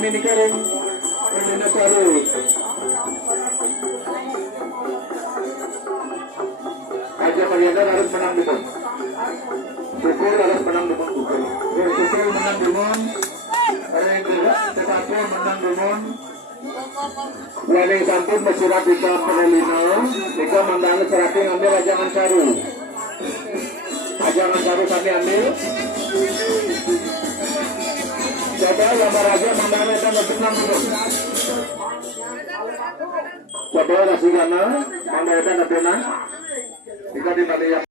kami ni Kering Perdana Saru. Aja Mariana harus menang di pon. Syukur harus menang di pon. Syukur menang di pon. Tetapi menang di pon. Waning sampun bersurat di Perelino. Jika mandang serating ambil ajangan Saru. Ajangan Saru kami ambil. Coba gambar aja mandangnya kan bersenang dulu. Coba kasih gambar mandangnya kan bersenang. Jika di